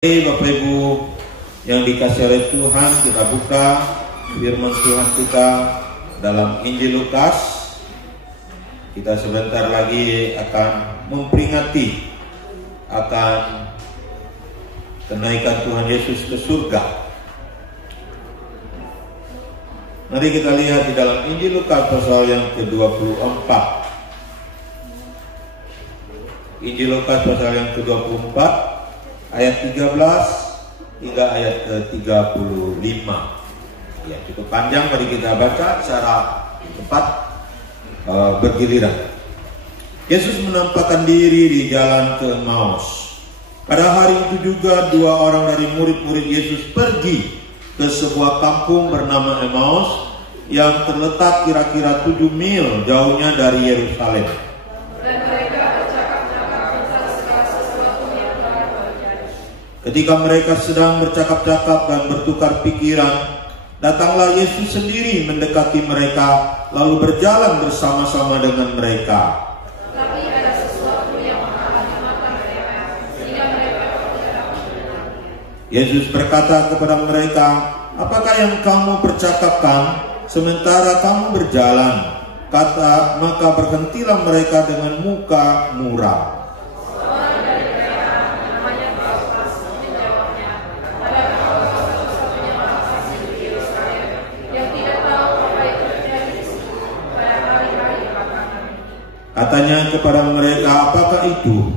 Bapak Ibu yang dikasihi oleh Tuhan, kita buka firman Tuhan kita dalam Injil Lukas. Kita sebentar lagi akan memperingati akan kenaikan Tuhan Yesus ke surga. Mari kita lihat di dalam Injil Lukas pasal yang ke-24. Injil Lukas pasal yang ke-24 ayat 13 hingga ayat ke-35. Ya, cukup panjang, mari kita baca secara cepat bergiliran. Yesus menampakkan diri di jalan ke Emmaus. Pada hari itu juga dua orang dari murid-murid Yesus pergi ke sebuah kampung bernama Emmaus yang terletak kira-kira 7 mil jauhnya dari Yerusalem. Ketika mereka sedang bercakap-cakap dan bertukar pikiran, datanglah Yesus sendiri mendekati mereka, lalu berjalan bersama-sama dengan mereka. Tapi ada sesuatu yang menghalangi mata mereka, sehingga mereka tidak mendengar. Yesus berkata kepada mereka, "Apakah yang kamu percakapkan sementara kamu berjalan?" Maka berhentilah mereka dengan muka muram. Katanya kepada mereka, "Apakah itu?"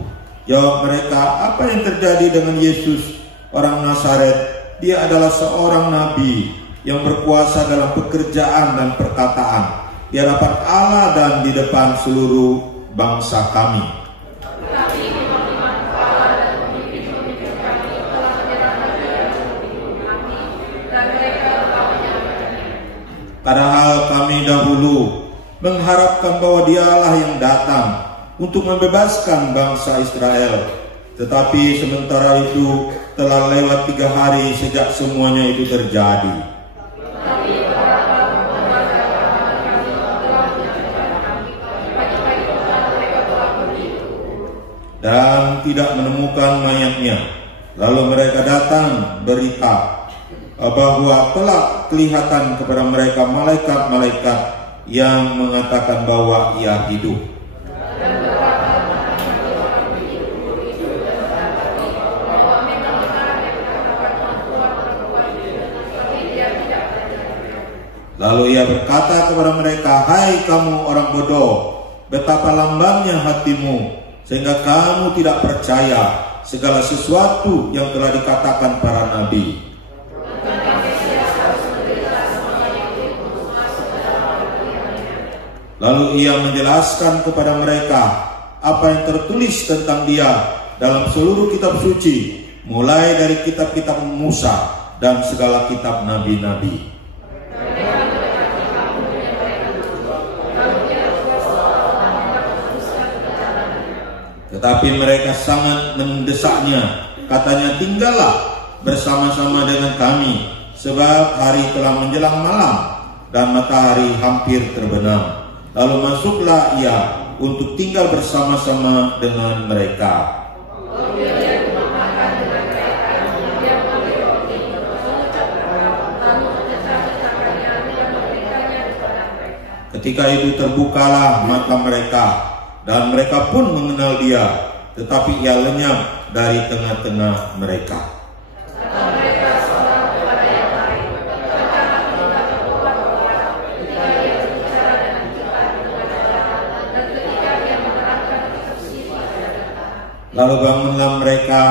Jawab mereka, "Apa yang terjadi dengan Yesus, orang Nazaret? Dia adalah seorang nabi yang berkuasa dalam pekerjaan dan perkataan di hadapan Allah dan di depan seluruh bangsa kami. Padahal kami dahulu mengharapkan bahwa dialah yang datang untuk membebaskan bangsa Israel. Tetapi sementara itu telah lewat 3 hari sejak semuanya itu terjadi. Dan tidak menemukan mayatnya. Lalu mereka datang berita bahwa telah kelihatan kepada mereka malaikat-malaikat yang mengatakan bahwa ia hidup. Lalu ia berkata kepada mereka, "Hai kamu orang bodoh, betapa lambannya hatimu, sehingga kamu tidak percaya segala sesuatu yang telah dikatakan para nabi." Lalu ia menjelaskan kepada mereka apa yang tertulis tentang dia dalam seluruh kitab suci, mulai dari kitab-kitab Musa dan segala kitab nabi-nabi. Tetapi mereka sangat mendesaknya. Katanya, "Tinggallah bersama-sama dengan kami, sebab hari telah menjelang malam dan matahari hampir terbenam." Lalu masuklah ia untuk tinggal bersama-sama dengan mereka. Ketika itu terbukalah mata mereka, dan mereka pun mengenal dia, tetapi ia lenyap dari tengah-tengah mereka. Lalu bangunlah mereka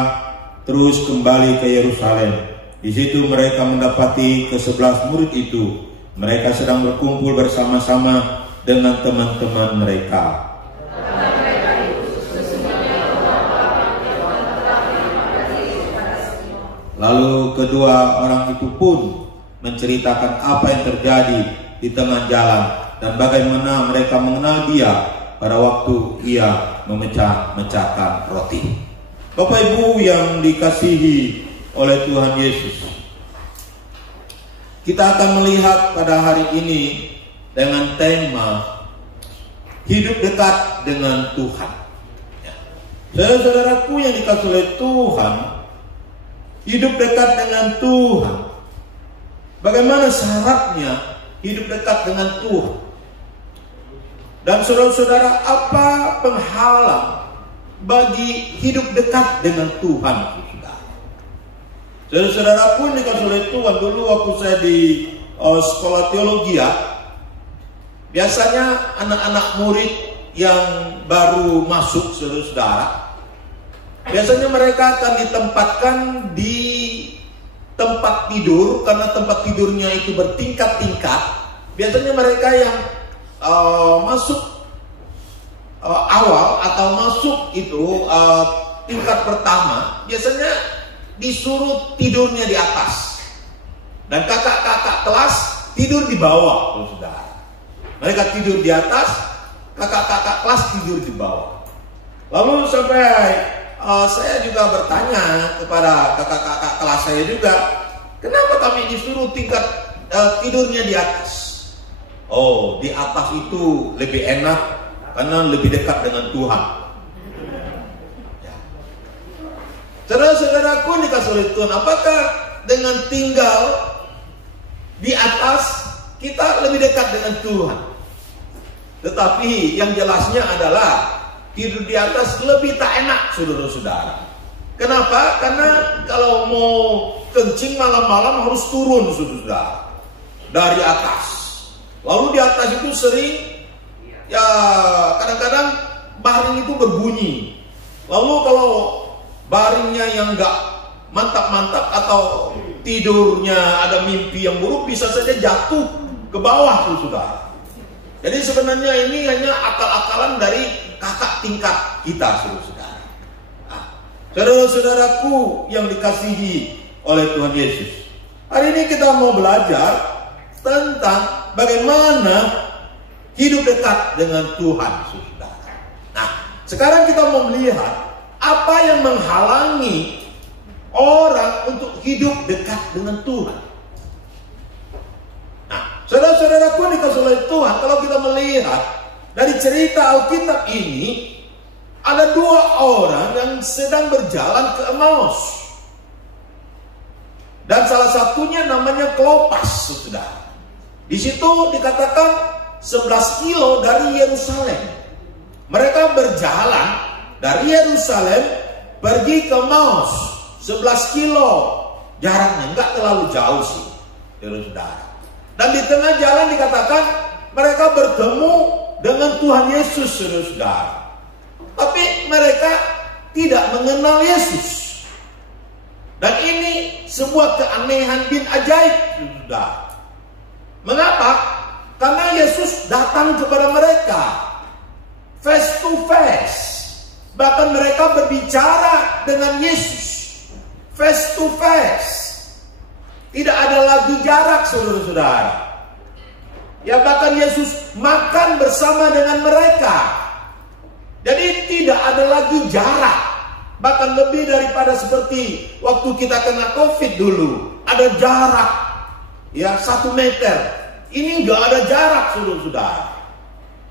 terus kembali ke Yerusalem. Di situ mereka mendapati ke-11 murid itu. Mereka sedang berkumpul bersama-sama dengan teman-teman mereka. Lalu kedua orang itu pun menceritakan apa yang terjadi di tengah jalan dan bagaimana mereka mengenal dia pada waktu ia memecah-mecahkan roti. Bapak Ibu yang dikasihi oleh Tuhan Yesus, kita akan melihat pada hari ini dengan tema hidup dekat dengan Tuhan. Saudara-saudaraku yang dikasihi oleh Tuhan, hidup dekat dengan Tuhan. Bagaimana syaratnya hidup dekat dengan Tuhan? Dan saudara-saudara, apa penghalang bagi hidup dekat dengan Tuhan? Saudara-saudara pun dikasih oleh Tuhan. Dulu waktu saya di sekolah teologi ya, biasanya anak-anak murid yang baru masuk, saudara-saudara, biasanya mereka akan ditempatkan di tempat tidur, karena tempat tidurnya itu bertingkat-tingkat. Biasanya mereka yang masuk awal atau masuk itu tingkat pertama, biasanya disuruh tidurnya di atas, dan kakak-kakak kelas tidur di bawah, saudara. Mereka tidur di atas, kakak-kakak kelas tidur di bawah. Lalu sampai saya juga bertanya kepada kakak-kakak kelas saya juga, kenapa kami disuruh tingkat tidurnya di atas? Oh, di atas itu lebih enak karena lebih dekat dengan Tuhan. Ya. Saudara-saudaraku dikasih oleh Tuhan, apakah dengan tinggal di atas kita lebih dekat dengan Tuhan? Tetapi yang jelasnya adalah tidur di atas lebih tak enak, saudara-saudara. Kenapa? Karena kalau mau kencing malam-malam harus turun, saudara, dari atas. Lalu di atas itu sering, ya kadang-kadang baring itu berbunyi. Lalu kalau baringnya yang enggak mantap-mantap atau tidurnya ada mimpi yang buruk, bisa saja jatuh ke bawah, saudara. Jadi sebenarnya ini hanya akal-akalan dari kakak tingkat kita, saudara-saudara. Nah, saudara-saudaraku yang dikasihi oleh Tuhan Yesus, hari ini kita mau belajar tentang bagaimana hidup dekat dengan Tuhan, saudara. Nah, sekarang kita mau melihat apa yang menghalangi orang untuk hidup dekat dengan Tuhan. Saudara-saudaraku dikasih oleh Tuhan, kalau kita melihat dari cerita Alkitab ini, ada dua orang yang sedang berjalan ke Emmaus. Dan salah satunya namanya Klopas, saudara. Di situ dikatakan 11 kilo dari Yerusalem. Mereka berjalan dari Yerusalem pergi ke Emmaus, 11 kilo jaraknya, enggak terlalu jauh sih, saudara. Dan di tengah jalan dikatakan mereka bertemu dengan Tuhan Yesus, saudara. Tapi mereka tidak mengenal Yesus. Dan ini sebuah keanehan bin ajaib, saudara. Mengapa? Karena Yesus datang kepada mereka face to face. Bahkan mereka berbicara dengan Yesus face to face. Tidak ada lagi jarak, saudara-saudara. Ya, bahkan Yesus makan bersama dengan mereka. Jadi tidak ada lagi jarak. Bahkan lebih daripada seperti waktu kita kena COVID dulu. Ada jarak, ya 1 meter. Ini nggak ada jarak, saudara-saudara.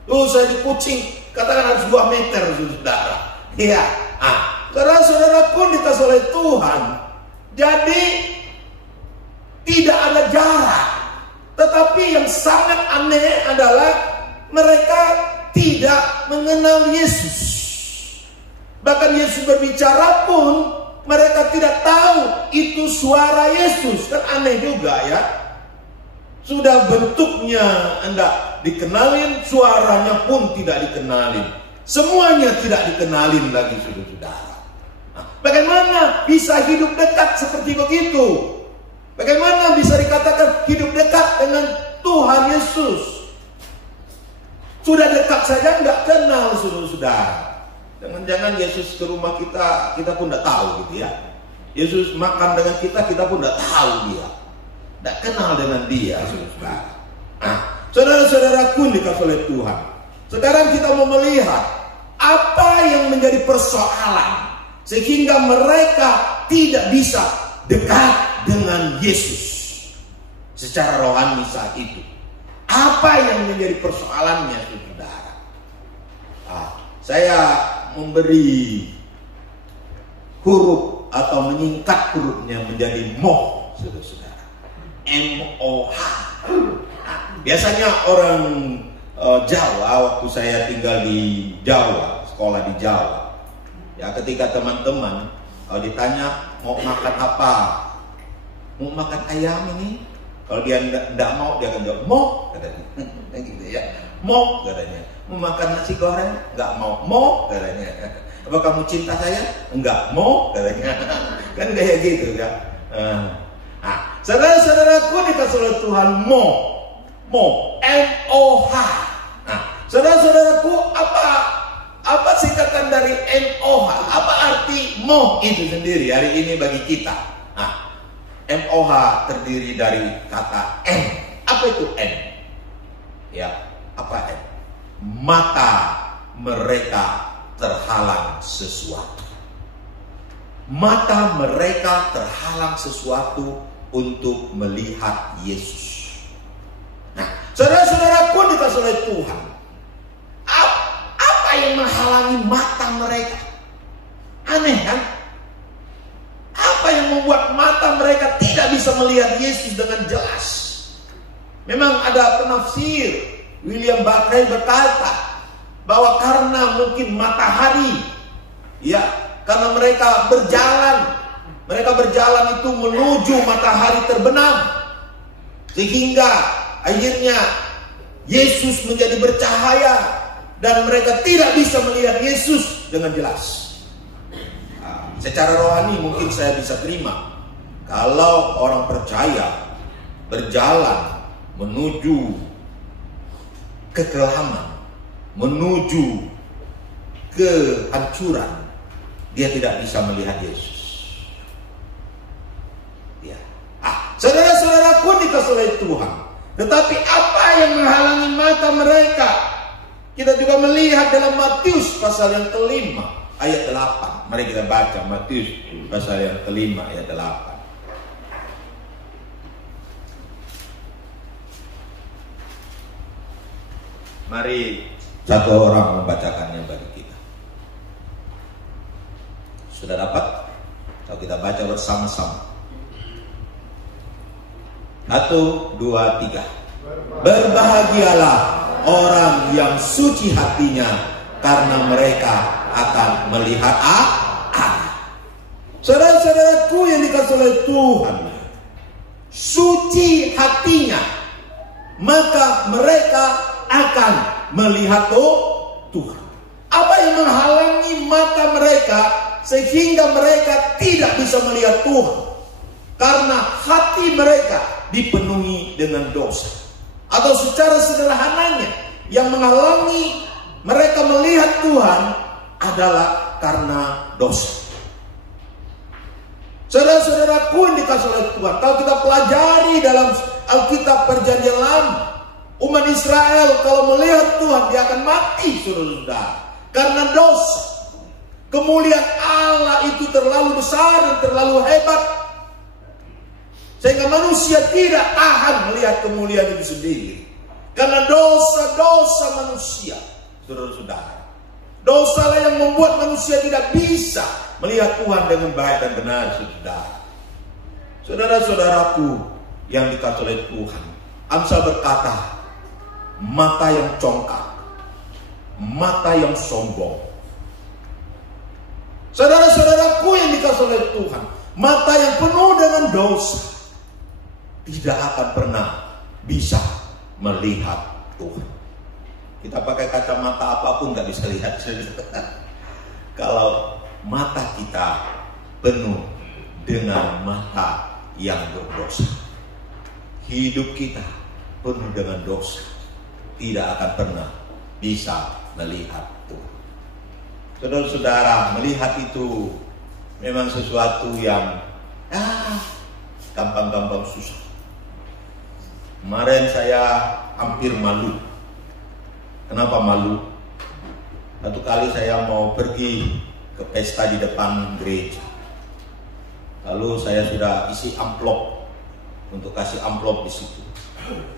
Tuh saya di Kucing, katakan harus 2 meter, saudara. Iya. Karena saudara pun dikasih oleh Tuhan. Jadi tidak ada jarak. Tetapi yang sangat aneh adalah mereka tidak mengenal Yesus. Bahkan Yesus berbicara pun mereka tidak tahu itu suara Yesus. Kan aneh juga ya. Sudah bentuknya enggak dikenalin, suaranya pun tidak dikenalin. Semuanya tidak dikenalin lagi, saudara-saudara. Nah, bagaimana bisa hidup dekat seperti begitu? Bagaimana bisa dikatakan hidup dekat dengan Tuhan Yesus? Sudah dekat saja nggak kenal, saudara-saudara. Jangan-jangan Yesus ke rumah kita, kita pun nggak tahu gitu ya. Yesus makan dengan kita, kita pun nggak tahu dia. Nggak kenal dengan dia, saudara-saudara. Nah, saudara-saudaraku dikasih oleh Tuhan. Sekarang kita mau melihat apa yang menjadi persoalan sehingga mereka tidak bisa dekat dengan Yesus secara rohani saat itu. Apa yang menjadi persoalannya, saudara? Saya memberi huruf atau menyingkat hurufnya menjadi moh, saudara-saudara. M-O-H. Nah, biasanya orang Jawa, waktu saya tinggal di Jawa, sekolah di Jawa, ya ketika teman-teman kalau ditanya mau makan apa, mau makan ayam ini, kalau dia tidak mau, dia akan jawab mau, katanya. Gitu ya, mau, katanya. Mau makan nasi goreng, nggak mau, katanya. Apa kamu cinta saya? Enggak, mau, katanya. Kan kayak gitu kan. Nah, saudara-saudaraku dikasih oleh Tuhan mo, M-O-H. Nah, saudara-saudaraku, apa singkatan dari M-O-H? Apa arti mo itu sendiri hari ini bagi kita? Nah, M-O-H terdiri dari kata M. Apa itu M? Ya, apa M? Mata mereka terhalang sesuatu. Mata mereka terhalang sesuatu untuk melihat Yesus. Nah, saudara-saudaraku dikasih oleh Tuhan, apa yang menghalangi mata mereka? Aneh kan? Apa yang membuat mata mereka tidak bisa melihat Yesus dengan jelas? Memang ada penafsir, William Barclay berkata bahwa karena mungkin matahari, ya, karena mereka berjalan itu menuju matahari terbenam, sehingga akhirnya Yesus menjadi bercahaya dan mereka tidak bisa melihat Yesus dengan jelas. Secara rohani mungkin saya bisa terima kalau orang percaya berjalan menuju kekelaman, menuju kehancuran, dia tidak bisa melihat Yesus. Ya. Saudara-saudaraku dikasih oleh Tuhan, tetapi apa yang menghalangi mata mereka? Kita juga melihat dalam Matius pasal yang kelima ayat 8. Mari kita baca Matius pasal yang kelima ayat 8. Mari satu orang membacakannya bagi kita. Sudah dapat? Kalau kita baca bersama-sama. 1, 2, 3. Berbahagialah orang yang suci hatinya, karena mereka akan melihat Allah. Saudara-saudaraku yang dikasihi oleh Tuhan, suci hatinya, maka mereka akan melihat Tuhan. Apa yang menghalangi mata mereka sehingga mereka tidak bisa melihat Tuhan? Karena hati mereka dipenuhi dengan dosa. Atau secara sederhananya, yang menghalangi mereka melihat Tuhan adalah karena dosa. Saudara-saudaraku yang dikasihi oleh Tuhan, kalau kita pelajari dalam Alkitab Perjanjian Lama, umat Israel kalau melihat Tuhan dia akan mati, saudara-saudara, karena dosa. Kemuliaan Allah itu terlalu besar dan terlalu hebat, sehingga manusia tidak tahan melihat kemuliaan itu sendiri. Karena dosa-dosa manusia, saudara-saudara, dosalah yang membuat manusia tidak bisa melihat Tuhan dengan baik dan benar, saudara. Saudara-saudaraku yang dikasihi oleh Tuhan, Amsal berkata, mata yang congkak, mata yang sombong. Saudara-saudaraku yang dikasihi oleh Tuhan, mata yang penuh dengan dosa tidak akan pernah bisa melihat Tuhan. Kita pakai kacamata apapun gak bisa lihat. Kalau mata kita penuh dengan mata yang berdosa, hidup kita penuh dengan dosa, tidak akan pernah bisa melihat Tuhan. Saudara-saudara, melihat itu memang sesuatu yang gampang-gampang susah. Kemarin saya hampir malu. Kenapa malu? Satu kali saya mau pergi ke pesta di depan gereja. Lalu saya sudah isi amplop untuk kasih amplop di situ.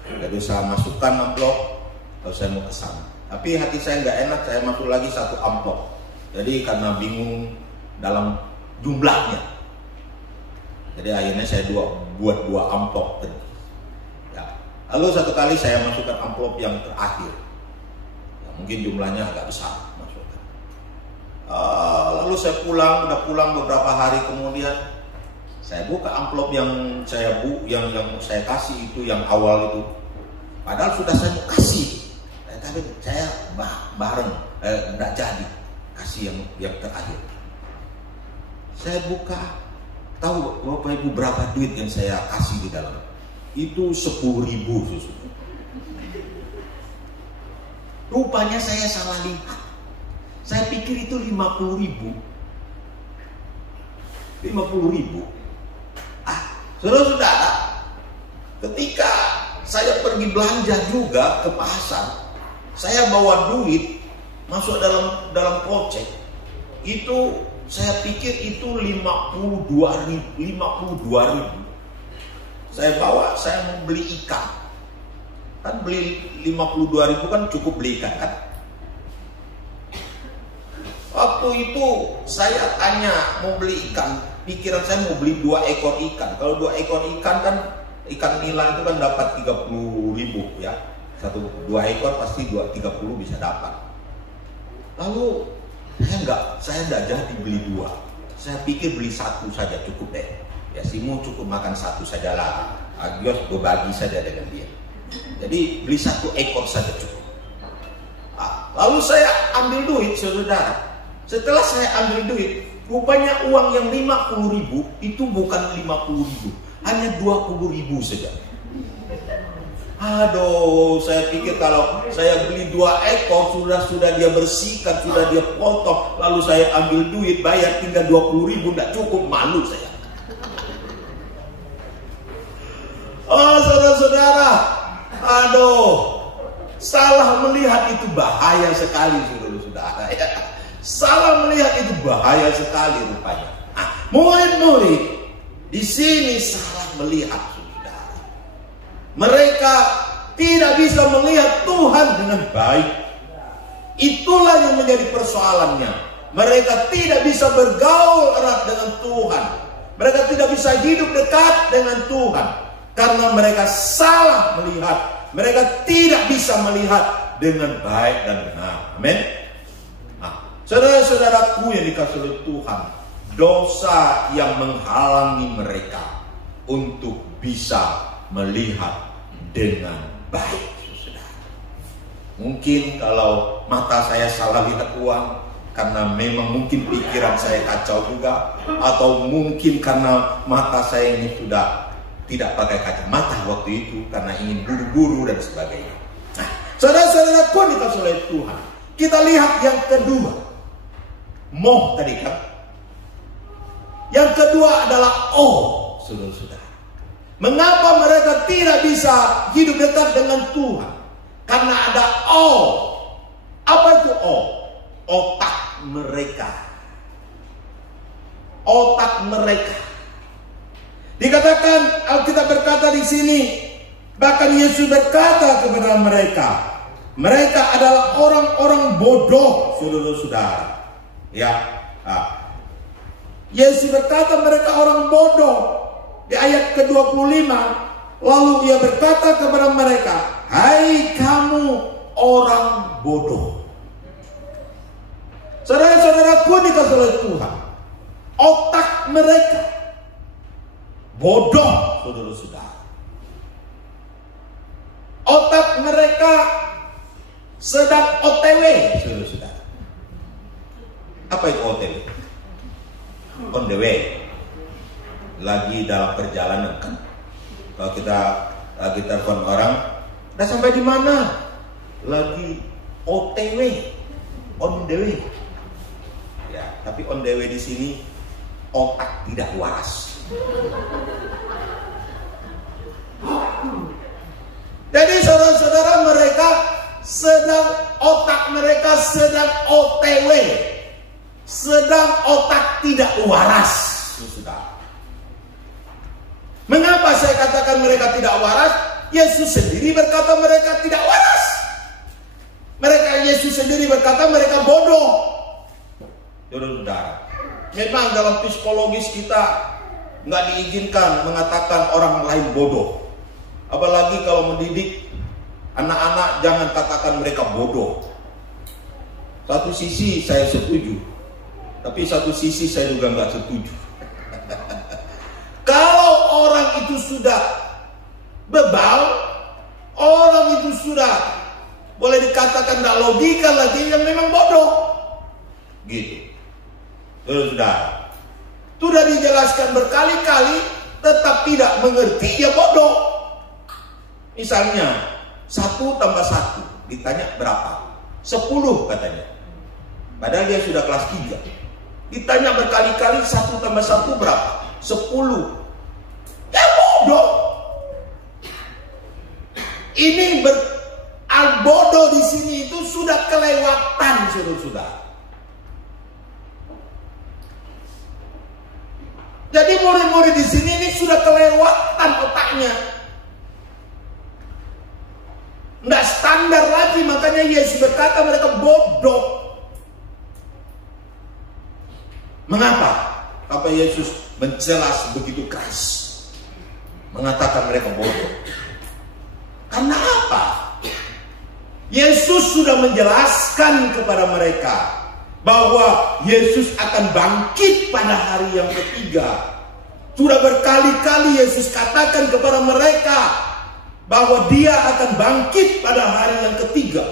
Jadi saya masukkan amplop, lalu saya mau ke sana. Tapi hati saya nggak enak, saya masuk lagi satu amplop. Jadi karena bingung dalam jumlahnya, Jadi akhirnya saya buat dua amplop. Ya. Lalu satu kali saya masukkan amplop yang terakhir. Ya, mungkin jumlahnya agak besar. Lalu saya udah pulang beberapa hari kemudian, saya buka amplop yang saya kasih itu yang awal itu. Padahal sudah saya mau kasih, tapi saya tidak jadi kasih yang terakhir. Saya buka, tahu Bapak Ibu berapa duit yang saya kasih di dalam? Itu 10.000 susu. Rupanya saya salah lihat. Saya pikir itu 50.000. 50.000. Saudara-saudara, ketika saya pergi belanja juga ke pasar, saya bawa duit masuk dalam kocek. Itu saya pikir itu 52.000. Saya bawa, saya mau beli ikan. Kan beli 52.000 kan cukup beli ikan kan? Waktu itu saya tanya mau beli ikan, pikiran saya mau beli 2 ekor ikan. Kalau 2 ekor ikan kan ikan nila itu kan dapat 30.000 ya. 2 ekor pasti 30 bisa dapat. Lalu saya enggak jadi beli 2. Saya pikir beli 1 saja cukup deh. Ya Simo cukup makan 1 saja lah. Agios berbagi saja dengan dia. Jadi beli 1 ekor saja cukup. Lalu saya ambil duit, saudara. Setelah saya ambil duit, rupanya uang yang 50.000 itu bukan 50.000, hanya 20.000 saja. Aduh, saya pikir kalau saya beli 2 ekor sudah dia bersihkan, sudah dia potong, lalu saya ambil duit bayar tinggal 20.000, tidak cukup, malu saya. Oh saudara-saudara, aduh, salah melihat itu bahaya sekali saudara-saudara ya. Salah melihat itu bahaya sekali rupanya. Murid-murid di sini salah melihat, saudara. Mereka tidak bisa melihat Tuhan dengan baik. Itulah yang menjadi persoalannya. Mereka tidak bisa bergaul erat dengan Tuhan. Mereka tidak bisa hidup dekat dengan Tuhan karena mereka salah melihat. Mereka tidak bisa melihat dengan baik dan benar. Amin. Saudara-saudaraku yang dikasihi oleh Tuhan, dosa yang menghalangi mereka untuk bisa melihat dengan baik. Saudara. Mungkin kalau mata saya salah lihat uang, karena memang mungkin pikiran saya kacau juga, atau mungkin karena mata saya ini sudah tidak pakai kacamata waktu itu, karena ingin buru-buru dan sebagainya. Nah, saudara-saudaraku yang dikasihi oleh Tuhan, kita lihat yang kedua. Moh tadi kan. Yang kedua adalah saudara-saudara. Mengapa mereka tidak bisa hidup dekat dengan Tuhan? Karena ada Apa itu otak mereka. Otak mereka. Dikatakan, Alkitab berkata di sini, bahkan Yesus berkata kepada mereka adalah orang-orang bodoh, saudara-saudara. Ya, Yesus berkata mereka orang bodoh di ayat ke-25. Lalu ia berkata kepada mereka, hai kamu orang bodoh. Saudara-saudaraku dikasihi oleh Tuhan, otak mereka bodoh, saudara-saudara. Otak mereka sedang OTW, saudara-saudara. Apa itu OTW? On the way. Lagi dalam perjalanan kan. Kalau kita telepon orang, udah sampai di mana? Lagi OTW, on the way. Ya, tapi on the way di sini otak tidak waras. Jadi saudara-saudara, otak mereka sedang OTW. Sedang otak tidak waras, saudara. Mengapa saya katakan mereka tidak waras? Yesus sendiri berkata mereka tidak waras. Yesus sendiri berkata mereka bodoh. Saudara, memang dalam psikologis kita nggak diizinkan mengatakan orang lain bodoh. Apalagi kalau mendidik anak-anak, jangan katakan mereka bodoh. Satu sisi saya setuju, tapi satu sisi saya juga nggak setuju. Kalau orang itu sudah bebal, orang itu sudah boleh dikatakan tidak logika lagi, yang memang bodoh. Gitu. Sudah dijelaskan berkali-kali, tetap tidak mengerti, ya bodoh. Misalnya 1 tambah 1 ditanya berapa? 10 katanya. Padahal dia sudah kelas 3. Ditanya berkali-kali 1 tambah 1 berapa? 10. Ya bodoh. Ini bodoh di sini itu sudah kelewatan, saudara-saudara. Jadi murid-murid di sini ini sudah kelewatan otaknya. Nggak standar lagi, makanya Yesus berkata mereka bodoh. Mengapa? Apa Yesus menjelas begitu keras, mengatakan mereka bodoh? Karena apa? Yesus sudah menjelaskan kepada mereka bahwa Yesus akan bangkit pada hari yang ketiga. Sudah berkali-kali Yesus katakan kepada mereka bahwa dia akan bangkit pada hari yang ketiga.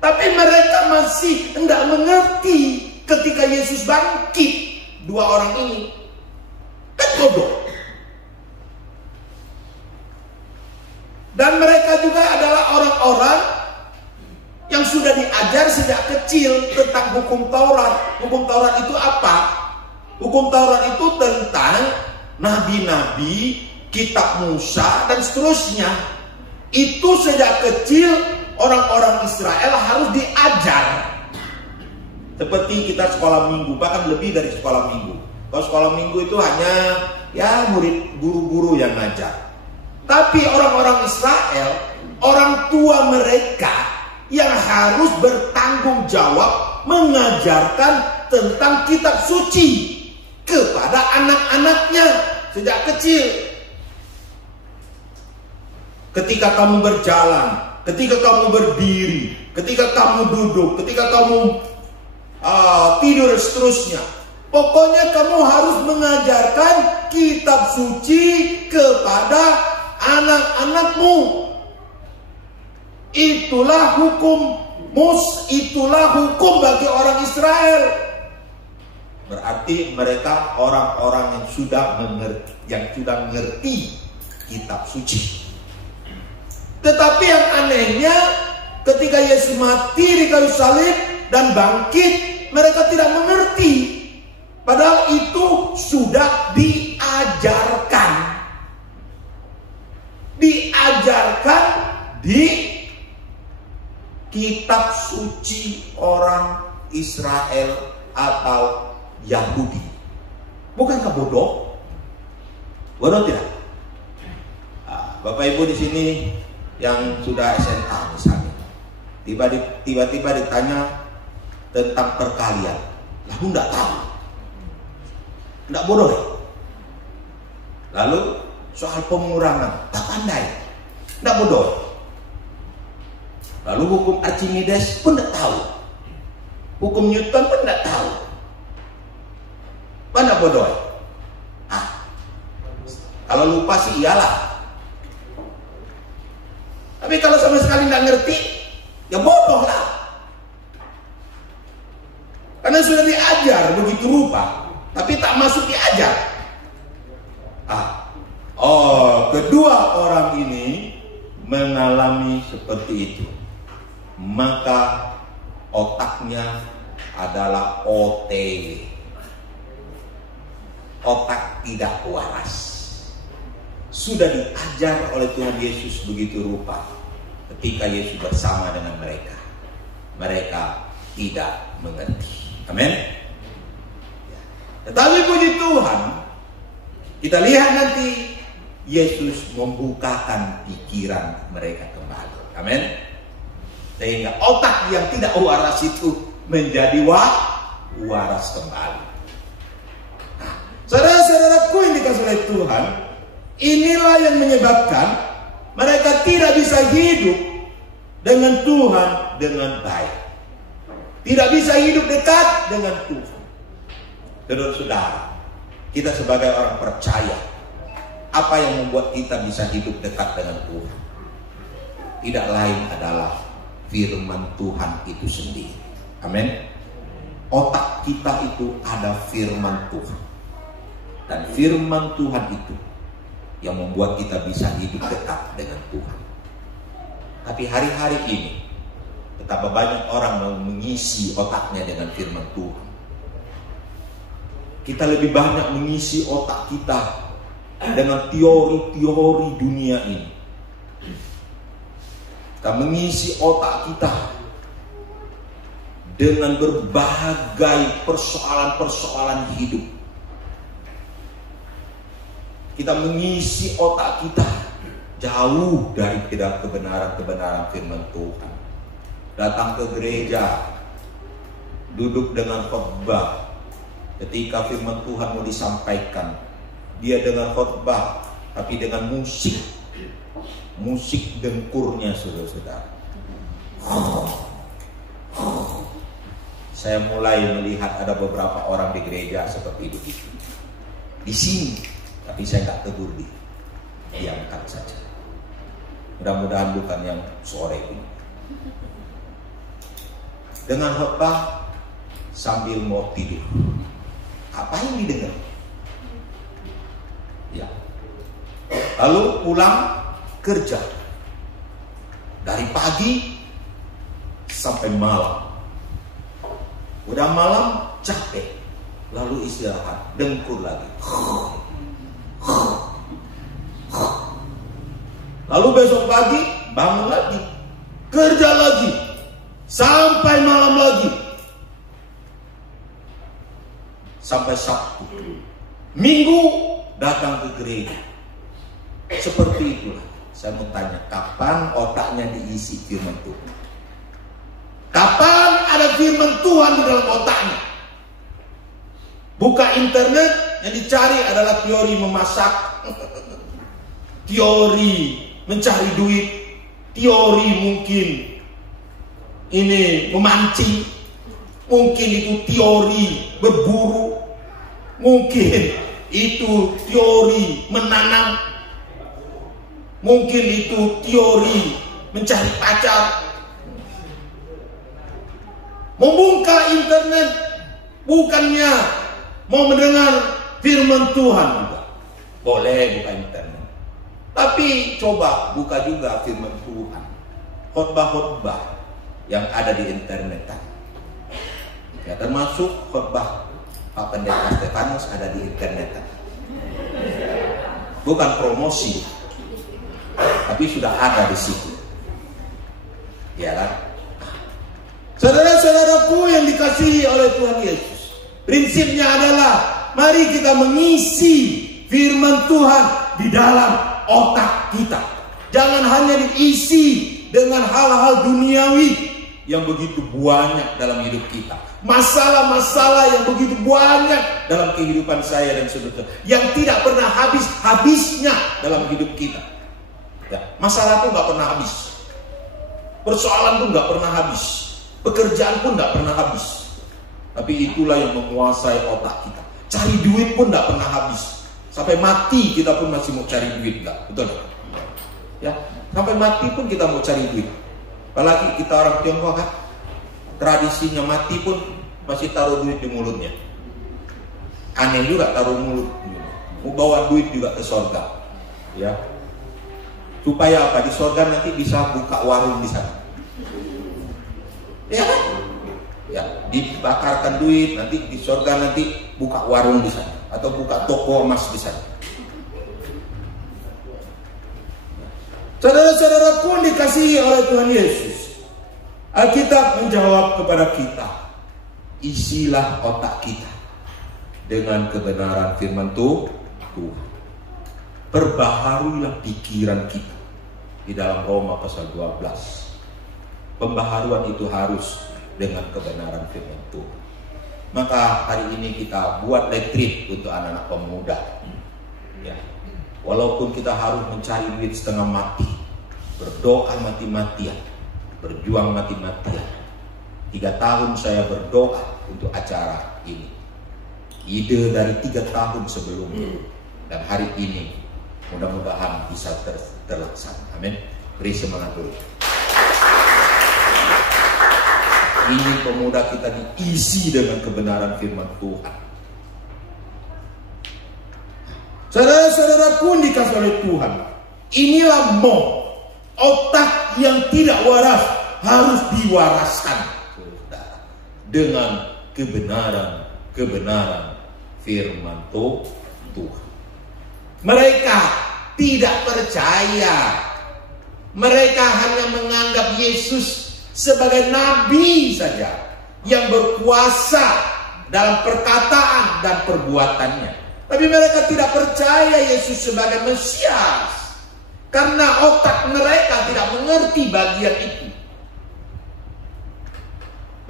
Tapi mereka masih tidak mengerti ketika Yesus bangkit. Dua orang ini kan bodoh. Dan mereka juga adalah orang-orang yang sudah diajar sejak kecil tentang hukum Taurat. Hukum Taurat itu apa? Hukum Taurat itu tentang nabi-nabi, kitab Musa, dan seterusnya. Itu sejak kecil orang-orang Israel harus diajar. Seperti kita sekolah minggu, bahkan lebih dari sekolah minggu. Kalau sekolah minggu itu hanya ya murid guru-guru yang ngajar. Tapi orang-orang Israel, orang tua mereka yang harus bertanggung jawab mengajarkan tentang kitab suci kepada anak-anaknya sejak kecil. Ketika kamu berjalan, ketika kamu berdiri, ketika kamu duduk, ketika kamu tidur dan seterusnya, pokoknya kamu harus mengajarkan kitab suci kepada anak-anakmu. Itulah hukum itulah hukum bagi orang Israel. Berarti mereka orang-orang yang sudah mengerti kitab suci. Tetapi yang anehnya, ketika Yesus mati di kayu salib dan bangkit, mereka tidak mengerti. Padahal itu sudah diajarkan. Diajarkan di kitab suci orang Israel atau Yahudi. Bukankah bodoh? Bodoh tidak? Bapak Ibu di sini yang sudah SMA misalnya, tiba-tiba ditanya tentang perkalian, lalu tidak tahu, tidak bodoh ya? Lalu soal pengurangan, tak pandai, tidak bodoh. Lalu hukum Archimedes pun tidak tahu, hukum Newton pun tidak tahu, mana bodoh? Kalau lupa sih iyalah. Tapi kalau sama sekali tidak ngerti, ya bodoh lah. Karena sudah diajar begitu rupa, tapi tak masuk diajar. Kedua orang ini mengalami seperti itu. Maka otaknya adalah OTW. Otak tidak waras. Sudah diajar oleh Tuhan Yesus begitu rupa. Ketika Yesus bersama dengan mereka, mereka tidak mengerti. Amin. Tetapi puji Tuhan, kita lihat nanti Yesus membukakan pikiran mereka kembali. Amin. Sehingga otak yang tidak waras itu menjadi waras kembali. Saudara-saudaraku yang dikasih oleh Tuhan, inilah yang menyebabkan mereka tidak bisa hidup dengan Tuhan dengan baik. Tidak bisa hidup dekat dengan Tuhan. Saudara-saudara, kita sebagai orang percaya, apa yang membuat kita bisa hidup dekat dengan Tuhan? Tidak lain adalah firman Tuhan itu sendiri. Amin. Otak kita itu ada firman Tuhan. Dan firman Tuhan itu yang membuat kita bisa hidup dekat dengan Tuhan. Tapi hari-hari ini betapa banyak orang yang mengisi otaknya dengan firman Tuhan. Kita lebih banyak mengisi otak kita dengan teori-teori dunia ini. Kita mengisi otak kita dengan berbagai persoalan-persoalan hidup. Kita mengisi otak kita jauh dari kebenaran-kebenaran firman Tuhan. Datang ke gereja, duduk dengan khotbah. Ketika firman Tuhan mau disampaikan, dia dengar khotbah, tapi dengan musik dengkurnya, saudara-saudara. Saya mulai melihat ada beberapa orang di gereja seperti itu. Di sini, tapi saya nggak tegur dia, diamkan saja. Mudah-mudahan bukan yang sore ini. Dengan khotbah sambil mau tidur. Apa yang didengar? Ya. Lalu pulang kerja dari pagi sampai malam. Udah malam capek, lalu istirahat, dengkur lagi. Lalu besok pagi bangun lagi, kerja lagi, sampai malam lagi, sampai Sabtu. Minggu datang ke gereja. Seperti itulah. Saya mau tanya, kapan otaknya diisi firman Tuhan? Kapan ada firman Tuhan di dalam otaknya? Buka internet, yang dicari adalah teori memasak, teori mencari duit, teori mungkin ini memancing, mungkin itu teori berburu, mungkin itu teori menanam, mungkin itu teori mencari pacar. Membuka internet bukannya mau mendengar firman Tuhan juga. Boleh buka internet, tapi coba buka juga firman Tuhan. Khotbah-khotbah yang ada di internet tadi. Ya, termasuk khotbah Pak Pendeta Stefanus ada di internet tadi. Bukan promosi, tapi sudah ada di situ. Ya kan? Saudara-saudaraku yang dikasihi oleh Tuhan Yesus, prinsipnya adalah mari kita mengisi firman Tuhan di dalam otak kita. Jangan hanya diisi dengan hal-hal duniawi yang begitu banyak dalam hidup kita. Masalah-masalah yang begitu banyak dalam kehidupan saya dan saudara, yang tidak pernah habis-habisnya dalam hidup kita. Ya, masalah itu nggak pernah habis. Persoalan itu nggak pernah habis. Pekerjaan pun nggak pernah habis. Tapi itulah yang menguasai otak kita. Cari duit pun nggak pernah habis. Sampai mati kita pun masih mau cari duit, nggak? Betul? Ya, sampai mati pun kita mau cari duit. Apalagi kita orang Tionghoa kan, tradisinya mati pun masih taruh duit di mulutnya. Aneh juga taruh mulut, mau bawa duit juga ke sorga. Ya, supaya apa? Di sorga nanti bisa buka warung di sana. Ya kan? Ya, dibakarkan duit, nanti di sorga nanti buka warung di sana atau buka toko emas di sana. Saudara-saudaraku dikasihi oleh Tuhan Yesus, Alkitab menjawab kepada kita, isilah otak kita dengan kebenaran firman Tuhan. Perbaharuilah pikiran kita di dalam Roma pasal 12. Pembaharuan itu harus dengan kebenaran firman Tuhan. Maka hari ini kita buat retreat untuk anak-anak pemuda. Ya. Walaupun kita harus mencari duit setengah mati, berdoa mati-matian, berjuang mati-matian. 3 tahun saya berdoa untuk acara ini. Ide dari 3 tahun sebelumnya. Dan hari ini mudah-mudahan bisa terlaksana. Amin. Beri semangat dulu. Ini pemuda kita diisi dengan kebenaran firman Tuhan. Saudara-saudaraku dikasih oleh Tuhan, inilah otak yang tidak waras harus diwaraskan dengan kebenaran firman Tuhan. Mereka tidak percaya. Mereka hanya menganggap Yesus sebagai nabi saja yang berkuasa dalam perkataan dan perbuatannya. Tapi mereka tidak percaya Yesus sebagai Mesias karena otak mereka tidak mengerti bagian itu.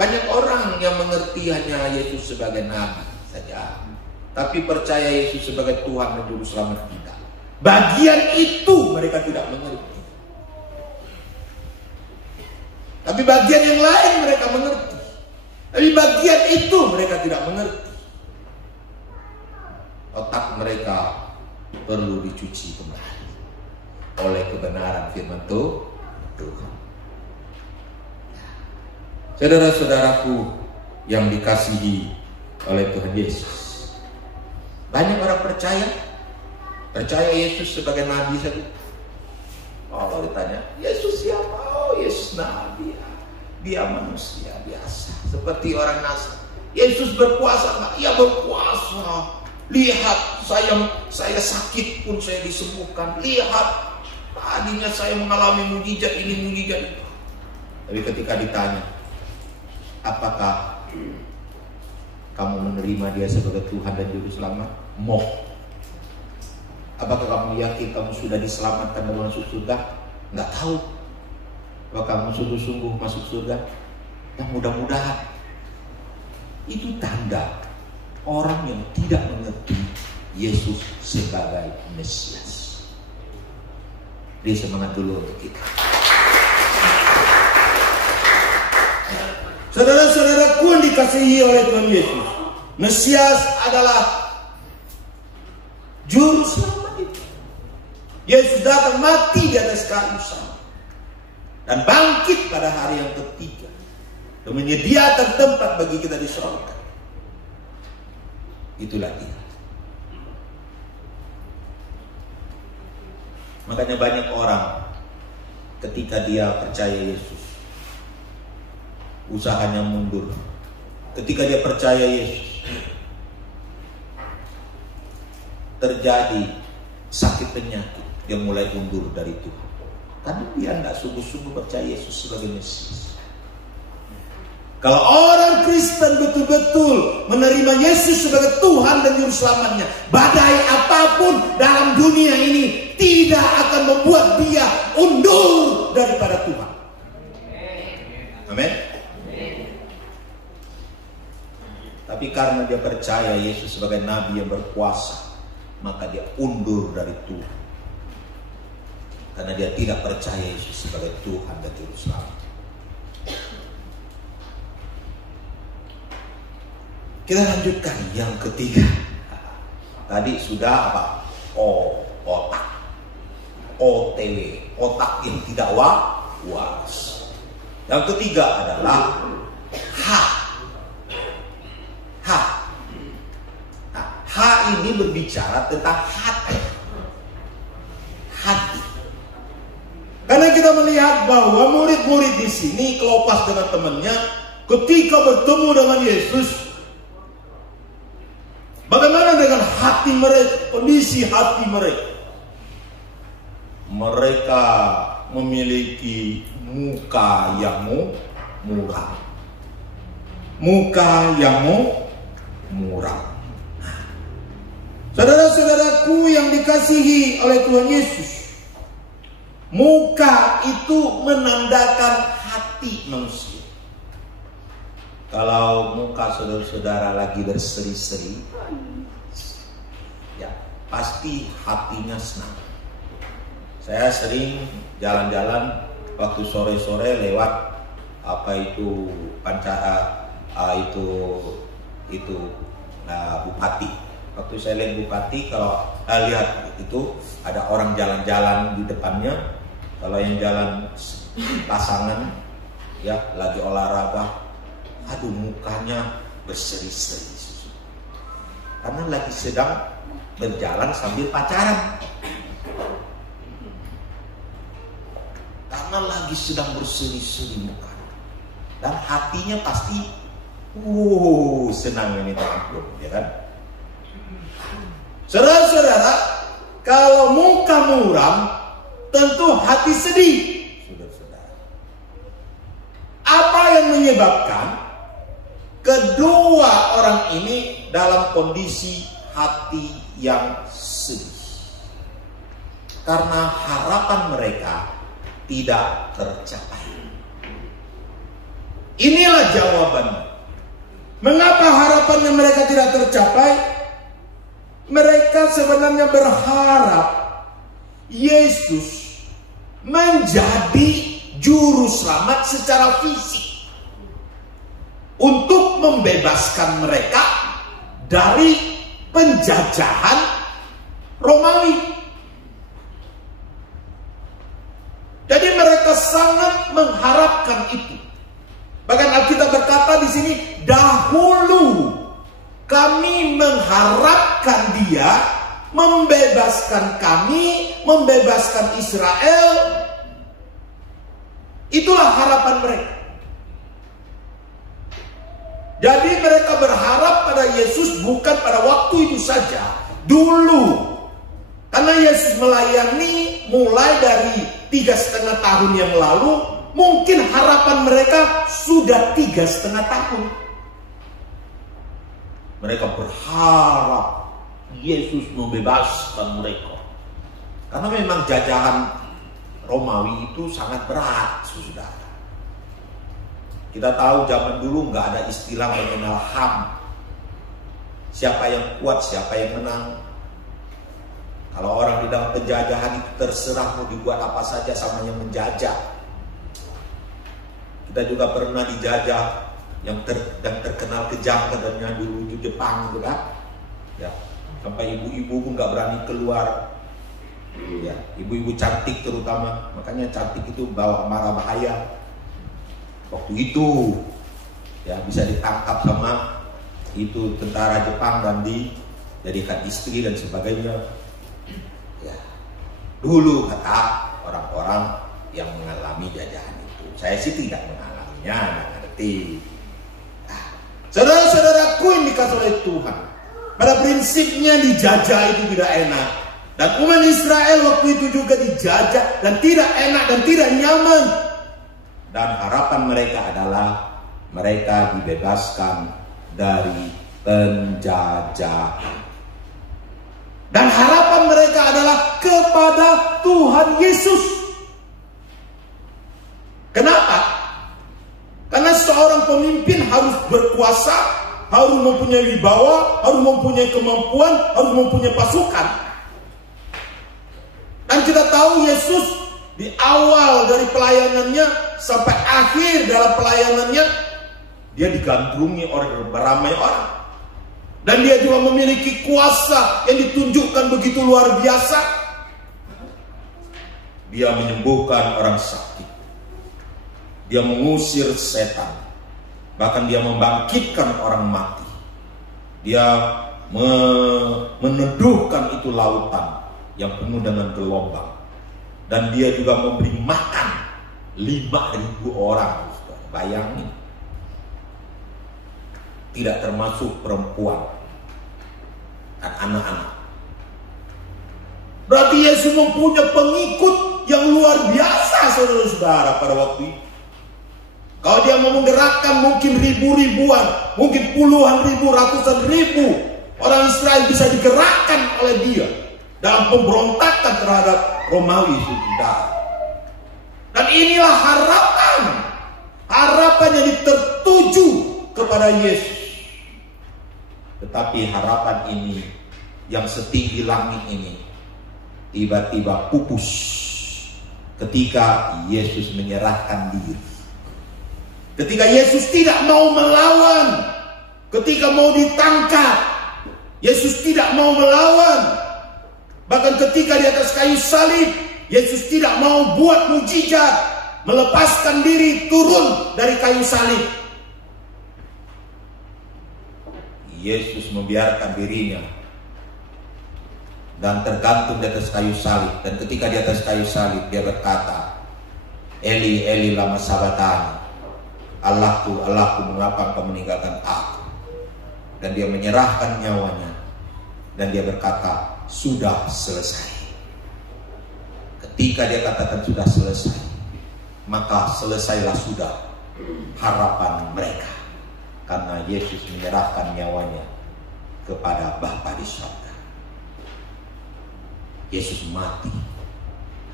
Banyak orang yang mengerti hanya Yesus sebagai nabi saja, tapi percaya Yesus sebagai Tuhan dan Juru Selamat tidak. Bagian itu mereka tidak mengerti. Tapi bagian yang lain mereka mengerti. Tapi bagian itu mereka tidak mengerti. Otak mereka perlu dicuci kembali oleh kebenaran firman Tuhan. Saudara-saudaraku yang dikasihi oleh Tuhan Yesus, banyak orang percaya Yesus sebagai nabi saja. Kalau ditanya, Yesus siapa? Oh, Yesus nabi. Dia manusia biasa, seperti orang Nasrani. Yesus berkuasa enggak? Ia berkuasa. Lihat, saya sakit pun saya disembuhkan. Lihat, tadinya saya mengalami mujizat ini, mujizat itu. Tapi ketika ditanya, apakah kamu menerima dia sebagai Tuhan dan Juru Selamat? Apakah kamu yakin kamu sudah diselamatkan dan masuk surga? Nggak tahu. Apakah kamu sungguh-sungguh masuk surga? Nah, mudah-mudahan. Itu tanda orang yang tidak mengerti Yesus sebagai Mesias. Beri semangat dulu untuk kita. Saudara-saudaraku yang dikasihi oleh Tuhan Yesus, Mesias adalah Juru Selamat. Yesus datang mati di atas kayu salib dan bangkit pada hari yang ketiga dan menyediakan tempat bagi kita di surga. Itulah dia. Makanya banyak orang ketika dia percaya Yesus, usahanya mundur. Ketika dia percaya Yesus, terjadi sakit penyakit, dia mulai mundur dari Tuhan. Karena dia tidak sungguh-sungguh percaya Yesus sebagai Mesias. Kalau orang Kristen betul-betul menerima Yesus sebagai Tuhan dan Juru Selamatnya, badai apapun dalam dunia ini tidak akan membuat dia undur daripada Tuhan. Amin. Tapi karena dia percaya Yesus sebagai Nabi yang berkuasa, maka dia undur dari Tuhan. Karena dia tidak percaya Yesus sebagai Tuhan dan Juru Selamat. Kita lanjutkan yang ketiga. Tadi sudah apa? Otak. OTW, otak yang tidak waras. Yang ketiga adalah H ini berbicara tentang hati. Karena kita melihat bahwa murid-murid di sini Kleopas dengan temannya ketika bertemu dengan Yesus, bagaimana dengan hati mereka, kondisi hati mereka? Mereka memiliki muka yang murah. Muka yang murah. Saudara-saudaraku yang dikasihi oleh Tuhan Yesus, muka itu menandakan hati manusia. Kalau muka saudara-saudara lagi berseri-seri, ya pasti hatinya senang. Saya sering jalan-jalan waktu sore-sore lewat Bupati. Waktu saya lihat Bupati, kalau lihat itu ada orang jalan-jalan di depannya. Kalau yang jalan pasangan, ya lagi olahraga, aduh mukanya berseri-seri, karena lagi sedang berjalan sambil pacaran, karena lagi sedang berseri-seri muka, dan hatinya pasti senang ini ampun, ya kan? Saudara-saudara, kalau muka muram, tentu hati sedih. Saudara-saudara, apa yang menyebabkan kedua orang ini dalam kondisi hati yang sedih? Karena harapan mereka tidak tercapai. Inilah jawabannya. Mengapa harapannya mereka tidak tercapai? Mereka sebenarnya berharap Yesus menjadi juru selamat secara fisik untuk membebaskan mereka dari penjajahan Romawi. Jadi mereka sangat mengharapkan itu. Bahkan Alkitab berkata di sini, dahulu kami mengharapkan Dia membebaskan kami, membebaskan Israel. Itulah harapan mereka. Jadi mereka berharap pada Yesus bukan pada waktu itu saja, dulu. Karena Yesus melayani mulai dari 3,5 tahun yang lalu, mungkin harapan mereka sudah 3,5 tahun. Mereka berharap Yesus membebaskan mereka. Karena memang jajahan Romawi itu sangat berat, saudara. Kita tahu zaman dulu nggak ada istilah mengenal HAM. Siapa yang kuat, siapa yang menang. Kalau orang di dalam penjajahan itu terserah mau dibuat apa saja sama yang menjajah. Kita juga pernah dijajah yang terkenal kejam katanya dulu di Jepang, gitu kan? Ya, sampai ibu-ibu pun nggak berani keluar. Ya, ibu-ibu cantik terutama, makanya cantik itu bawa marah bahaya. Waktu itu ya bisa ditangkap sama itu tentara Jepang dan dijadikan istri dan sebagainya. Ya, dulu kata orang-orang yang mengalami jajahan itu. Saya sih tidak mengalaminya, nggak ngerti. Nah, saudara-saudaraku yang dikasih oleh Tuhan, pada prinsipnya dijajah itu tidak enak. Dan umat Israel waktu itu juga dijajah dan tidak enak dan tidak nyaman. Dan harapan mereka adalah mereka dibebaskan dari penjajahan. Dan harapan mereka adalah kepada Tuhan Yesus. Kenapa? Karena seorang pemimpin harus berkuasa, harus mempunyai wibawa, harus mempunyai kemampuan, harus mempunyai pasukan. Dan kita tahu Yesus di awal dari pelayanannya sampai akhir dalam pelayanannya, dia digandrungi oleh beramai orang. Dan dia juga memiliki kuasa yang ditunjukkan begitu luar biasa. Dia menyembuhkan orang sakit. Dia mengusir setan. Bahkan dia membangkitkan orang mati. Dia meneduhkan itu lautan yang penuh dengan gelombang. Dan dia juga memberi makan 5.000 orang. Bayangin. Tidak termasuk perempuan dan anak-anak. Berarti Yesus mempunyai pengikut yang luar biasa, saudara-saudara, pada waktu itu. Kalau dia mau menggerakkan mungkin ribu-ribuan, mungkin puluhan ribu, ratusan ribu orang Israel bisa digerakkan oleh dia dalam pemberontakan terhadap Romawi, saudara. Dan inilah harapan yang tertuju kepada Yesus. Tetapi harapan ini yang setinggi langit ini tiba-tiba pupus ketika Yesus menyerahkan diri. Ketika Yesus tidak mau melawan, ketika mau ditangkap, Yesus tidak mau melawan. Bahkan ketika di atas kayu salib, Yesus tidak mau buat mujizat, melepaskan diri turun dari kayu salib. Yesus membiarkan dirinya dan tergantung di atas kayu salib. Dan ketika di atas kayu salib, dia berkata, Eli, Eli lama sabachthani, Allahku, Allahku, mengapa engkau meninggalkan aku? Dan dia menyerahkan nyawanya. Dan dia berkata, sudah selesai. Ketika dia katakan sudah selesai, maka selesailah sudah harapan mereka. Karena Yesus menyerahkan nyawanya kepada Bapa di surga. Yesus mati.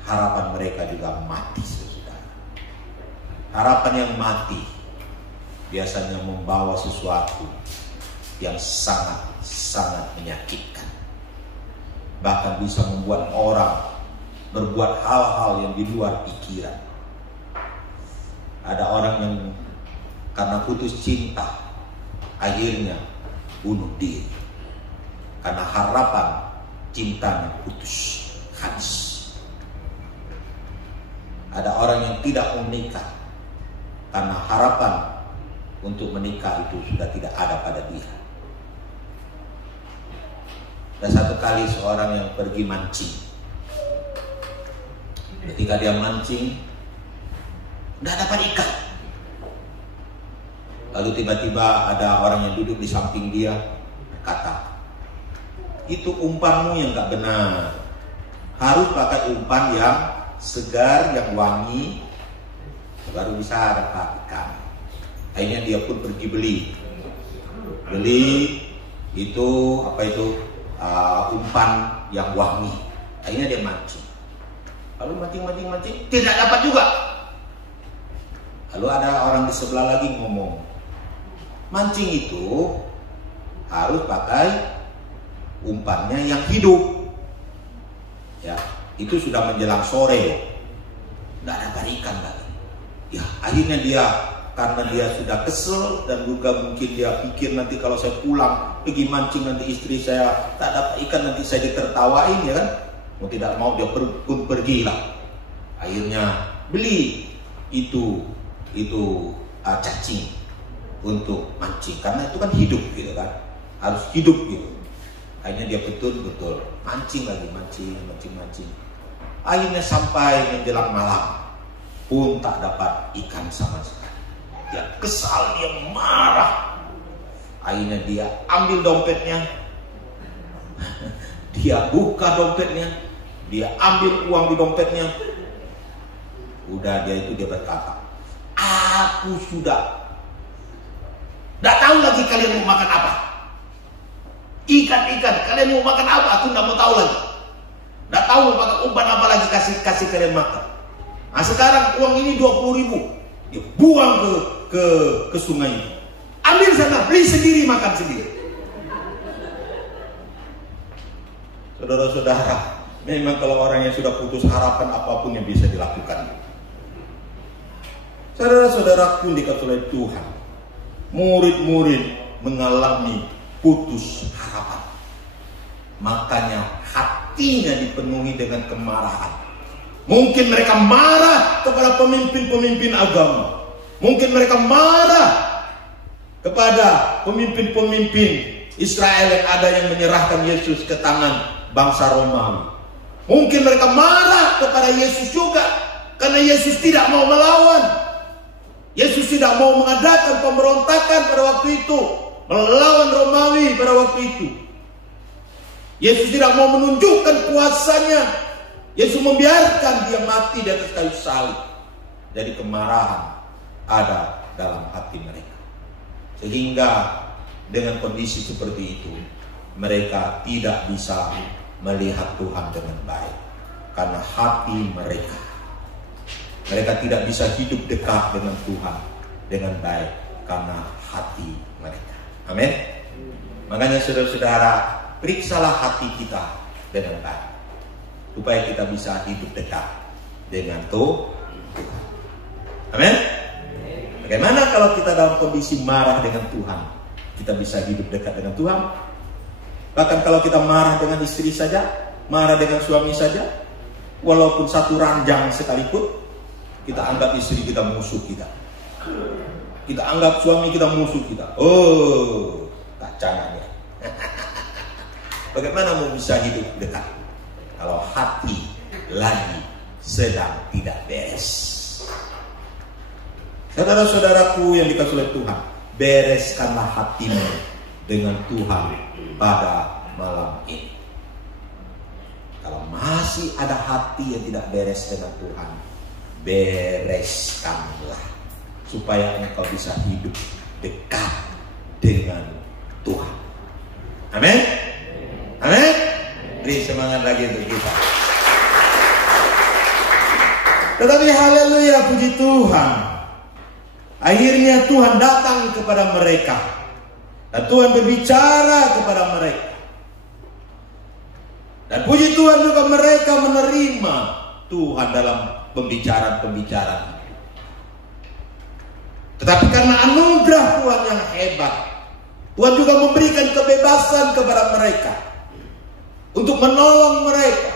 Harapan mereka juga mati, saudara. Harapan yang mati biasanya membawa sesuatu yang sangat-sangat menyakitkan. Bahkan bisa membuat orang berbuat hal-hal yang di luar pikiran. Ada orang yang karena putus cinta akhirnya bunuh diri karena harapan cintanya putus, habis. Ada orang yang tidak mau menikah karena harapan untuk menikah itu sudah tidak ada pada dia. Ada satu kali seorang yang pergi mancing. Ketika dia mancing, tidak dapat ikan. Lalu tiba-tiba ada orang yang duduk di samping dia berkata, itu umpanmu yang gak benar. Harus pakai umpan yang segar, yang wangi, baru bisa dapat ikan. Akhirnya dia pun pergi beli itu umpan yang wangi. Akhirnya dia mancing. Lalu mancing, tidak dapat juga. Lalu ada orang di sebelah lagi ngomong, mancing itu harus pakai umpannya yang hidup. Ya, itu sudah menjelang sore, tidak dapat ikan lagi. Ya, akhirnya dia, karena dia sudah kesel dan juga mungkin dia pikir nanti kalau saya pulang pergi mancing nanti istri saya tak dapat ikan, nanti saya ditertawain, ya kan? Mau tidak mau dia pun pergilah. Akhirnya beli itu cacing untuk mancing, karena itu kan hidup gitu kan, harus hidup gitu. Akhirnya dia betul-betul mancing lagi, mancing. Akhirnya sampai menjelang malam pun tak dapat ikan sama sekali. Dia kesal, dia marah. Akhirnya dia ambil dompetnya, dia buka dompetnya, dia ambil uang di dompetnya. Udah dia berkata, aku sudah tidak tahu lagi kalian mau makan apa. Ikan, kalian mau makan apa? Aku tidak mau tahu lagi. Tidak tahu mau pakai umpan apa lagi kasih kalian makan. Nah sekarang uang ini 20.000, dia buang ke sungai. Ambil sana, beli sendiri, makan sendiri. Saudara-saudara, memang kalau orang yang sudah putus harapan, apapun yang bisa dilakukan. Saudara-saudaraku dikatakan oleh Tuhan, murid-murid mengalami putus harapan. Makanya hatinya dipenuhi dengan kemarahan. Mungkin mereka marah kepada pemimpin-pemimpin agama. Mungkin mereka marah kepada pemimpin-pemimpin Israel yang ada yang menyerahkan Yesus ke tangan bangsa Romawi. Mungkin mereka marah kepada Yesus juga karena Yesus tidak mau melawan. Yesus tidak mau mengadakan pemberontakan pada waktu itu, melawan Romawi pada waktu itu. Yesus tidak mau menunjukkan kuasanya. Yesus membiarkan dia mati di atas kayu salib. Jadi kemarahan ada dalam hati mereka. Sehingga dengan kondisi seperti itu, mereka tidak bisa melihat Tuhan dengan baik. Karena hati mereka tidak bisa hidup dekat dengan Tuhan dengan baik. Karena hati mereka. Amin. Makanya saudara-saudara, periksalah hati kita dengan baik, supaya kita bisa hidup dekat dengan Tuhan. Amin. Bagaimana kalau kita dalam kondisi marah dengan Tuhan, kita bisa hidup dekat dengan Tuhan? Bahkan kalau kita marah dengan istri saja, marah dengan suami saja, walaupun satu ranjang sekalipun, kita anggap istri kita musuh kita. Kita anggap suami kita musuh kita. Oh, kacangannya. Bagaimana mau bisa hidup dekat kalau hati lagi sedang tidak beres? Saudara-saudaraku yang dikasihi oleh Tuhan, bereskanlah hatimu dengan Tuhan pada malam ini. Kalau masih ada hati yang tidak beres dengan Tuhan, bereskanlah supaya engkau bisa hidup dekat dengan Tuhan. Amin. Amin. Beri semangat lagi untuk kita. Tetapi haleluya, puji Tuhan, akhirnya Tuhan datang kepada mereka dan Tuhan berbicara kepada mereka. Dan puji Tuhan juga mereka menerima Tuhan dalam pembicaraan-pembicaraan itu. Tetapi karena anugerah Tuhan yang hebat, Tuhan juga memberikan kebebasan kepada mereka untuk menolong mereka.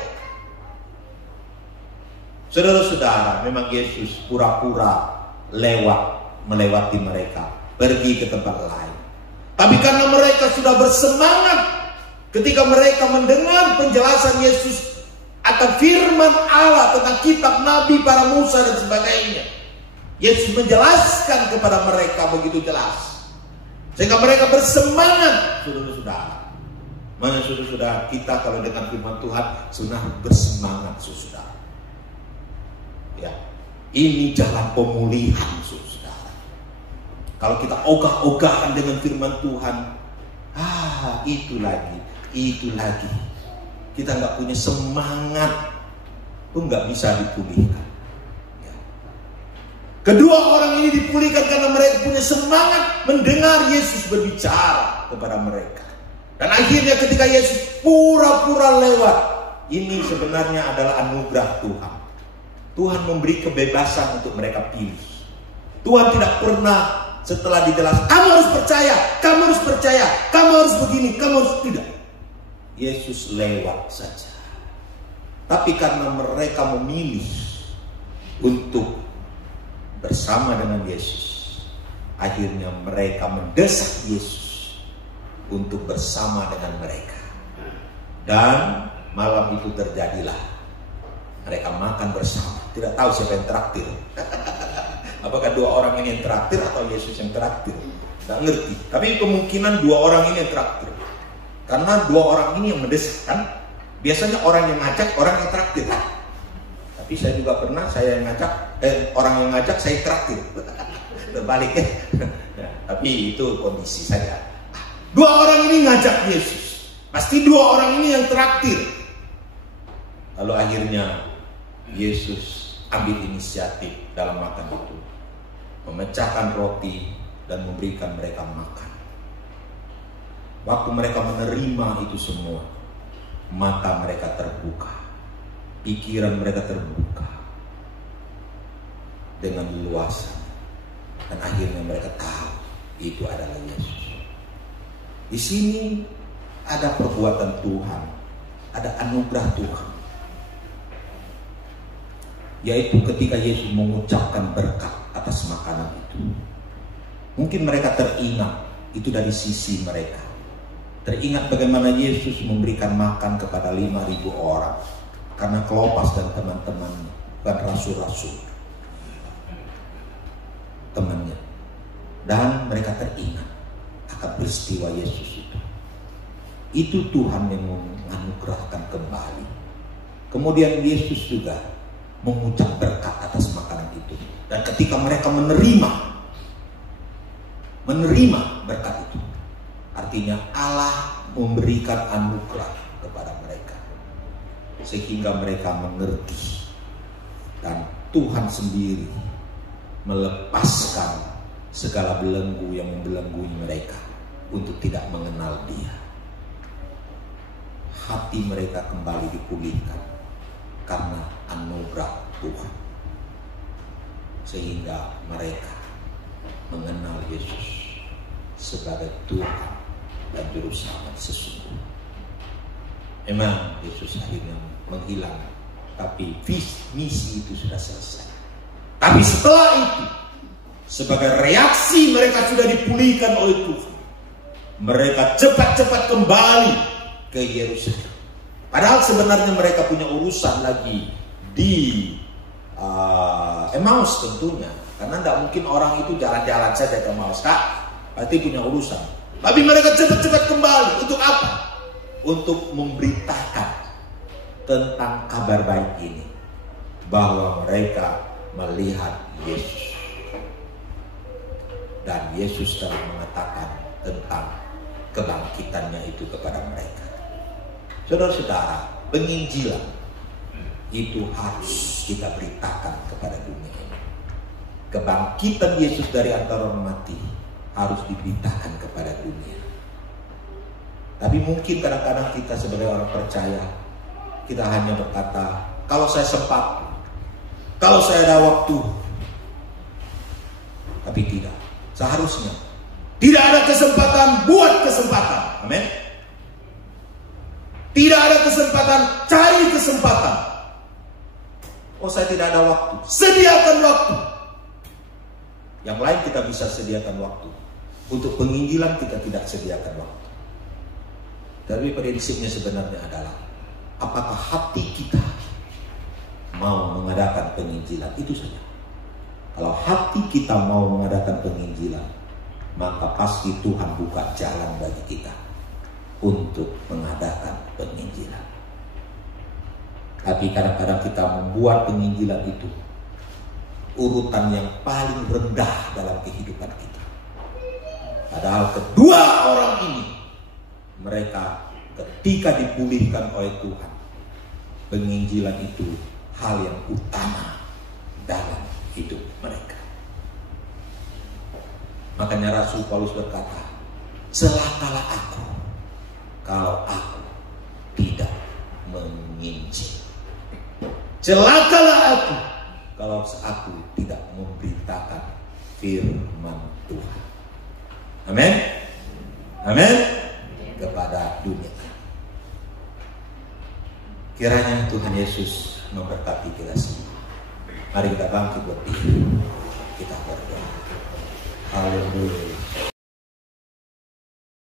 Saudara-saudara, memang Yesus pura-pura melewati mereka, pergi ke tempat lain. Tapi karena mereka sudah bersemangat ketika mereka mendengar penjelasan Yesus akan firman Allah tentang kitab Nabi, para Musa dan sebagainya, Yesus menjelaskan kepada mereka begitu jelas, sehingga mereka bersemangat. Saudara-saudara, mana saudara-saudara kita kalau dengan firman Tuhan sudah bersemangat, saudara. Ya, ini jalan pemulihan, saudara. Kalau kita ogah-ogahan dengan firman Tuhan, itu lagi, kita nggak punya semangat, pun nggak bisa dipulihkan. Ya. Kedua orang ini dipulihkan karena mereka punya semangat mendengar Yesus berbicara kepada mereka. Dan akhirnya ketika Yesus pura-pura lewat, ini sebenarnya adalah anugerah Tuhan. Tuhan memberi kebebasan untuk mereka pilih. Tuhan tidak pernah setelah dijelaskan, kamu harus percaya, kamu harus percaya, kamu harus begini, kamu harus tidak. Yesus lewat saja. Tapi karena mereka memilih untuk bersama dengan Yesus, akhirnya mereka mendesak Yesus untuk bersama dengan mereka. Dan malam itu terjadilah mereka makan bersama. Tidak tahu siapa yang traktir. Apakah dua orang ini yang traktir atau Yesus yang traktir? Tidak ngerti. Tapi kemungkinan dua orang ini yang traktir. Karena dua orang ini yang mendesak kan. Biasanya orang yang ngajak, orang yang traktir. Tapi saya juga pernah, saya yang ngajak, orang yang ngajak, saya traktir. Terbalik ya. Tapi itu kondisi saya. Dua orang ini ngajak Yesus. Pasti dua orang ini yang traktir. Lalu akhirnya Yesus ambil inisiatif dalam makan itu, memecahkan roti dan memberikan mereka makan. Waktu mereka menerima itu semua, mata mereka terbuka, pikiran mereka terbuka dengan leluasa, dan akhirnya mereka tahu itu adalah Yesus. Di sini ada perbuatan Tuhan, ada anugerah Tuhan, yaitu ketika Yesus mengucapkan berkat atas makanan itu. Mungkin mereka teringat, itu dari sisi mereka. Teringat bagaimana Yesus memberikan makan kepada 5.000 orang. Karena Kleopas dan teman-temannya, bukan rasul-rasul, temannya. Dan mereka teringat akan peristiwa Yesus itu. Itu Tuhan yang menganugerahkan kembali. Kemudian Yesus juga mengucap berkat atas makanan itu. Dan ketika mereka menerima berkat itu, artinya Allah memberikan anugerah kepada mereka, sehingga mereka mengerti. Dan Tuhan sendiri melepaskan segala belenggu yang membelenggu mereka untuk tidak mengenal Dia. Hati mereka kembali dipulihkan karena anugerah Tuhan, sehingga mereka mengenal Yesus sebagai Tuhan dan Juru Selamat sesungguhnya. Memang Yesus akhirnya menghilang, tapi misi itu sudah selesai. Tapi setelah itu, sebagai reaksi mereka sudah dipulihkan oleh Tuhan, mereka cepat-cepat kembali ke Yerusalem. Padahal sebenarnya mereka punya urusan lagi di Emmaus tentunya, karena tidak mungkin orang itu jalan-jalan saja ke Emmaus, Kak. Pasti punya urusan. Tapi mereka cepat-cepat kembali. Untuk apa? Untuk memberitakan tentang kabar baik ini, bahwa mereka melihat Yesus, dan Yesus telah mengatakan tentang kebangkitannya itu kepada mereka. Saudara-saudara, penginjilan itu harus kita beritakan kepada dunia ini. Kebangkitan Yesus dari antara orang mati harus diberitakan kepada dunia. Tapi mungkin kadang-kadang kita sebagai orang percaya, kita hanya berkata, kalau saya sempat, kalau saya ada waktu. Tapi tidak. Seharusnya tidak ada kesempatan buat kesempatan. Amin. Tidak ada kesempatan, cari kesempatan. Oh, saya tidak ada waktu. Sediakan waktu. Yang lain kita bisa sediakan waktu. Untuk penginjilan kita tidak sediakan waktu. Tapi prinsipnya sebenarnya adalah, apakah hati kita mau mengadakan penginjilan? Itu saja. Kalau hati kita mau mengadakan penginjilan, maka pasti Tuhan buka jalan bagi kita untuk mengadakan penginjilan. Tapi kadang-kadang kita membuat penginjilan itu urutan yang paling rendah dalam kehidupan kita. Padahal kedua orang ini, mereka ketika dipulihkan oleh Tuhan, penginjilan itu hal yang utama dalam hidup mereka. Makanya Rasul Paulus berkata, celakalah aku kalau aku tidak menginjil. Celakalah aku kalau aku tidak memberitakan firman Tuhan. Amin. Amin. Kepada dunia. Kiranya Tuhan Yesus memberkati kita semua. Mari kita bangkit berdiri. Kita berdoa. Haleluya.